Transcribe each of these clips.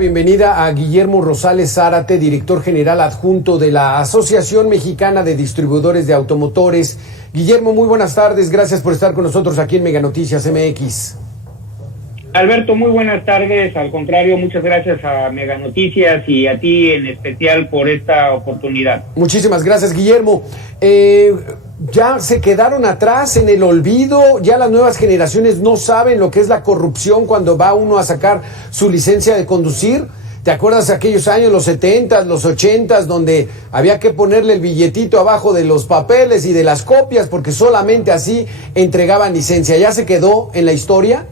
Bienvenida a Guillermo Rosales Zárate, director general adjunto de la Asociación Mexicana de Distribuidores de Automotores. Guillermo, muy buenas tardes, gracias por estar con nosotros aquí en Mega Noticias MX. Alberto, muy buenas tardes, al contrario, muchas gracias a Mega Noticias y a ti en especial por esta oportunidad. Muchísimas gracias, Guillermo. Ya se quedaron atrás en el olvido, ya las nuevas generaciones no saben lo que es la corrupción cuando va uno a sacar su licencia de conducir. ¿Te acuerdas de aquellos años, los 70s, los 80s, donde había que ponerle el billetito abajo de los papeles y de las copias porque solamente así entregaban licencia? ¿Ya se quedó en la historia?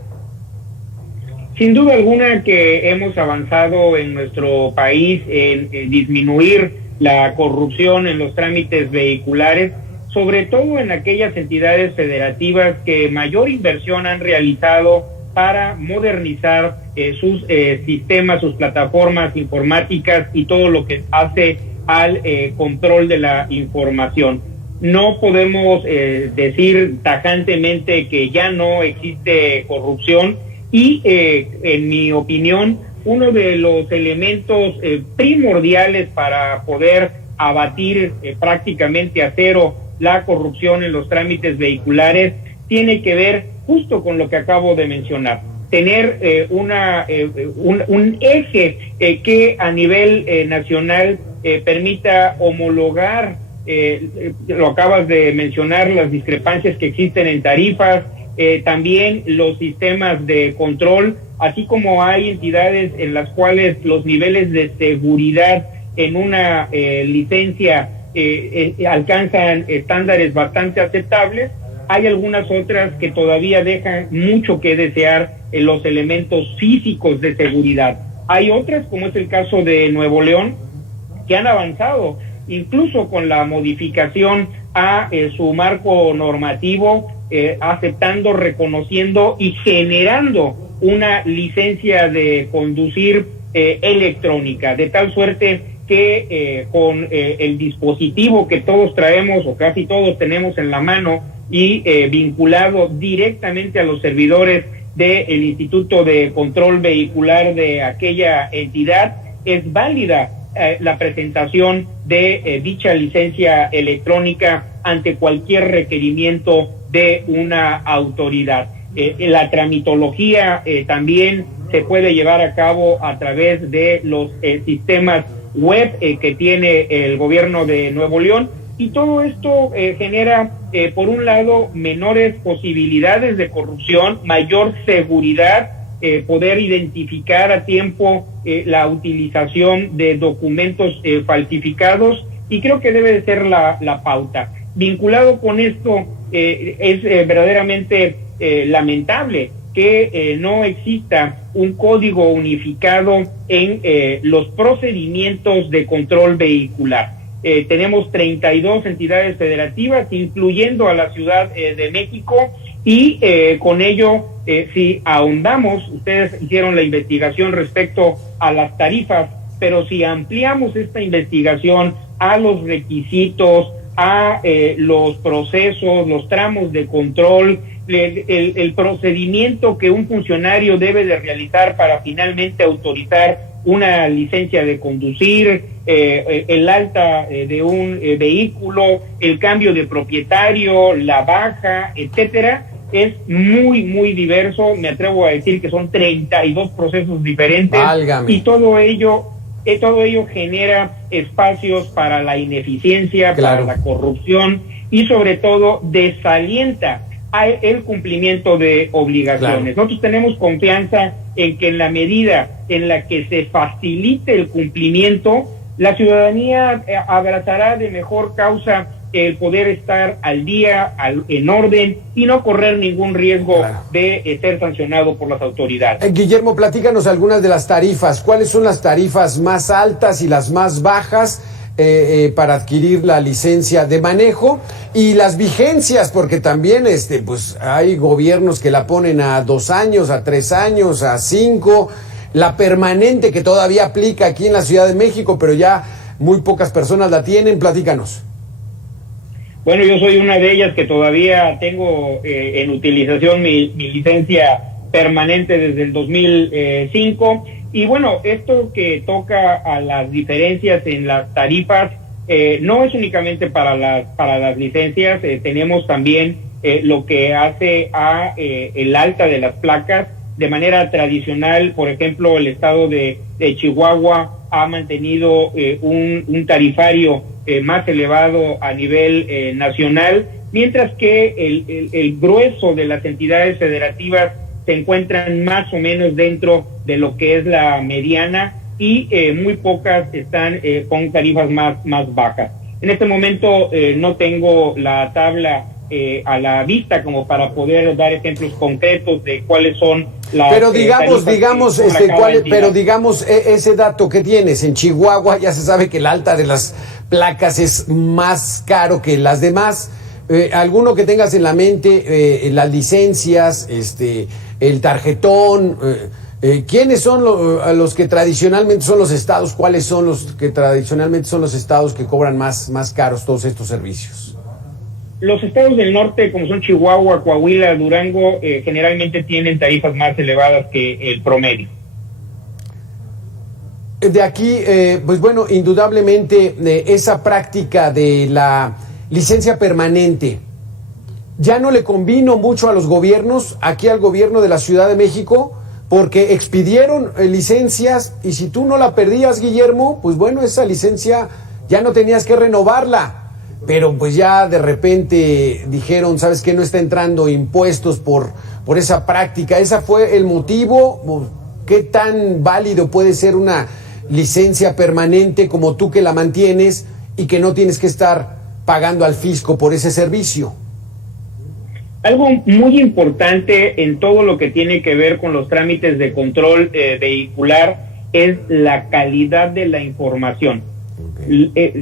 Sin duda alguna que hemos avanzado en nuestro país en disminuir la corrupción en los trámites vehiculares, sobre todo en aquellas entidades federativas que mayor inversión han realizado para modernizar sus sistemas, sus plataformas informáticas y todo lo que hace al control de la información. No podemos decir tajantemente que ya no existe corrupción y, en mi opinión, uno de los elementos primordiales para poder abatir prácticamente a cero la corrupción en los trámites vehiculares tiene que ver justo con lo que acabo de mencionar. Tener un eje que a nivel nacional permita homologar, lo acabas de mencionar, las discrepancias que existen en tarifas, también los sistemas de control, así como hay entidades en las cuales los niveles de seguridad en una licencia alcanzan estándares bastante aceptables. Hay algunas otras que todavía dejan mucho que desear en los elementos físicos de seguridad. Hay otras, como es el caso de Nuevo León, que han avanzado, incluso con la modificación a su marco normativo, aceptando, reconociendo y generando una licencia de conducir electrónica, de tal suerte que con el dispositivo que todos traemos o casi todos tenemos en la mano y vinculado directamente a los servidores del Instituto de Control Vehicular de aquella entidad, es válida la presentación de dicha licencia electrónica ante cualquier requerimiento de una autoridad. La tramitología también se puede llevar a cabo a través de los sistemas web que tiene el gobierno de Nuevo León, y todo esto genera, por un lado, menores posibilidades de corrupción, mayor seguridad, poder identificar a tiempo la utilización de documentos falsificados, y creo que debe de ser la pauta. Vinculado con esto, es verdaderamente lamentable que no exista un código unificado en los procedimientos de control vehicular. Tenemos 32 entidades federativas, incluyendo a la Ciudad de México, y con ello, si ahondamos, ustedes hicieron la investigación respecto a las tarifas, pero si ampliamos esta investigación a los requisitos, a los procesos, los tramos de control, el procedimiento que un funcionario debe de realizar para finalmente autorizar una licencia de conducir, el alta de un vehículo, el cambio de propietario, la baja, etcétera, es muy, muy diverso. Me atrevo a decir que son 32 procesos diferentes. Válgame. Y todo ello genera espacios para la ineficiencia, claro, para la corrupción, y sobre todo desalienta el cumplimiento de obligaciones. Claro. Nosotros tenemos confianza en que en la medida en la que se facilite el cumplimiento, la ciudadanía abrazará de mejor causa el poder estar al día, en orden, y no correr ningún riesgo, claro, de ser sancionado por las autoridades. Guillermo, platícanos algunas de las tarifas. ¿Cuáles son las tarifas más altas y las más bajas para adquirir la licencia de manejo? Y las vigencias, porque también pues hay gobiernos que la ponen a 2 años, a 3 años, a 5, la permanente que todavía aplica aquí en la Ciudad de México, pero ya muy pocas personas la tienen. Platícanos. Bueno, yo soy una de ellas que todavía tengo en utilización mi licencia permanente desde el 2005. Y bueno, esto que toca a las diferencias en las tarifas, no es únicamente para las licencias, tenemos también lo que hace a el alta de las placas. De manera tradicional, por ejemplo, el estado de Chihuahua ha mantenido un tarifario más elevado a nivel nacional, mientras que el grueso de las entidades federativas se encuentran más o menos dentro de lo que es la mediana, y muy pocas están con tarifas más bajas. En este momento no tengo la tabla a la vista como para poder dar ejemplos concretos de cuáles son las pero digamos ese dato que tienes en Chihuahua, ya se sabe que el alta de las placas es más caro que las demás. Alguno que tengas en la mente, las licencias, el tarjetón, ¿quiénes son los que tradicionalmente son los estados? ¿Cuáles son los que tradicionalmente son los estados que cobran más caros todos estos servicios? Los estados del norte, como son Chihuahua, Coahuila, Durango, generalmente tienen tarifas más elevadas que el promedio. De aquí, pues bueno, indudablemente esa práctica de la licencia permanente ya no le convino mucho a los gobiernos, aquí al gobierno de la Ciudad de México, porque expidieron licencias, y si tú no la perdías, Guillermo, pues bueno, esa licencia ya no tenías que renovarla. Pero pues ya de repente dijeron, ¿sabes qué? No está entrando impuestos por esa práctica. ¿Ese fue el motivo? ¿Qué tan válido puede ser una licencia permanente como tú, que la mantienes y que no tienes que estar pagando al fisco por ese servicio? Algo muy importante en todo lo que tiene que ver con los trámites de control vehicular es la calidad de la información.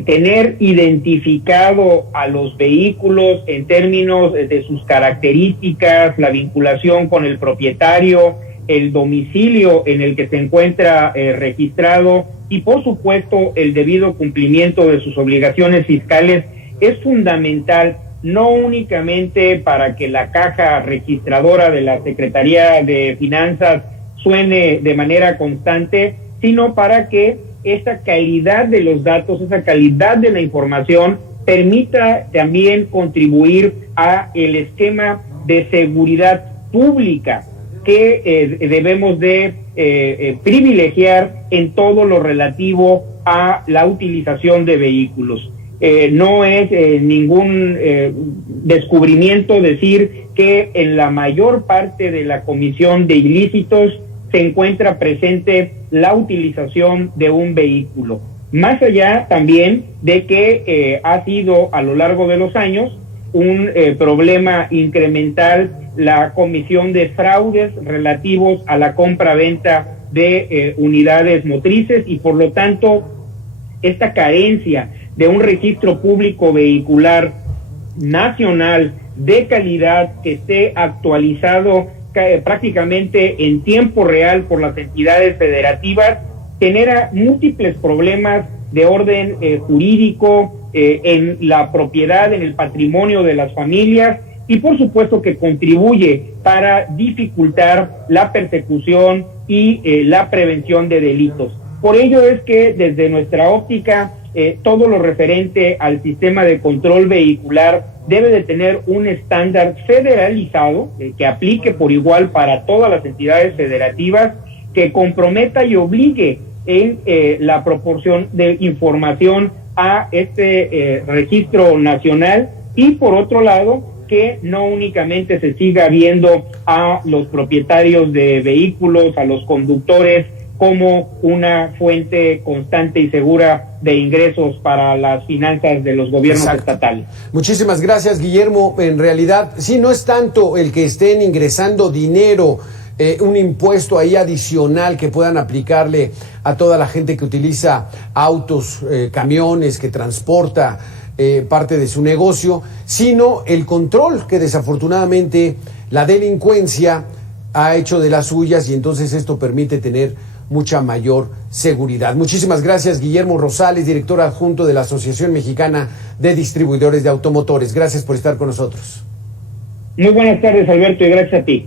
Tener identificado a los vehículos en términos de sus características, la vinculación con el propietario, el domicilio en el que se encuentra registrado, y por supuesto el debido cumplimiento de sus obligaciones fiscales es fundamental, no únicamente para que la caja registradora de la Secretaría de Finanzas suene de manera constante, sino para que esa calidad de los datos, esa calidad de la información permita también contribuir a el esquema de seguridad pública que debemos de privilegiar en todo lo relativo a la utilización de vehículos. No es ningún descubrimiento decir que en la mayor parte de la comisión de ilícitos se encuentra presente la utilización de un vehículo. Más allá también de que ha sido a lo largo de los años un problema incremental la comisión de fraudes relativos a la compra-venta de unidades motrices, y por lo tanto esta carencia de un registro público vehicular nacional de calidad que esté actualizado prácticamente en tiempo real por las entidades federativas genera múltiples problemas de orden jurídico en la propiedad, en el patrimonio de las familias, y por supuesto que contribuye para dificultar la persecución y la prevención de delitos. Por ello es que desde nuestra óptica todo lo referente al sistema de control vehicular debe de tener un estándar federalizado que aplique por igual para todas las entidades federativas, que comprometa y obligue en la proporción de información a este registro nacional, y por otro lado que no únicamente se siga viendo a los propietarios de vehículos, a los conductores, como una fuente constante y segura de ingresos para las finanzas de los gobiernos estatales. Muchísimas gracias, Guillermo. En realidad, sí, no es tanto el que estén ingresando dinero, un impuesto ahí adicional que puedan aplicarle a toda la gente que utiliza autos, camiones, que transporta parte de su negocio, sino el control que desafortunadamente la delincuencia ha hecho de las suyas, y entonces esto permite tener mucha mayor seguridad. Muchísimas gracias, Guillermo Rosales, director adjunto de la Asociación Mexicana de Distribuidores de Automotores. Gracias por estar con nosotros. Muy buenas tardes, Alberto, y gracias a ti.